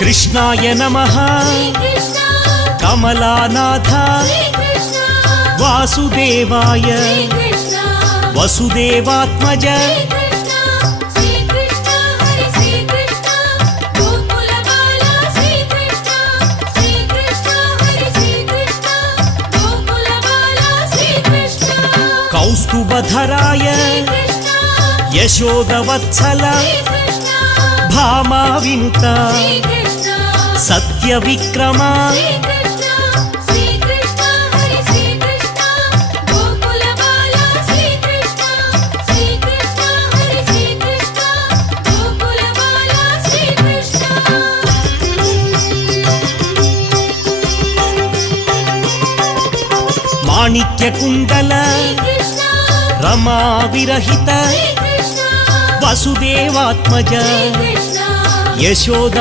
कृष्णाय नमः कमलानाथ वासुदेवाय वसुदेवात्मज कौस्तुभधराय यशोदवत्सल भामा विनुता सत्यविक्रमा माणिक्य कुंडल रमा विरहित वसुदेवात्मज यशोद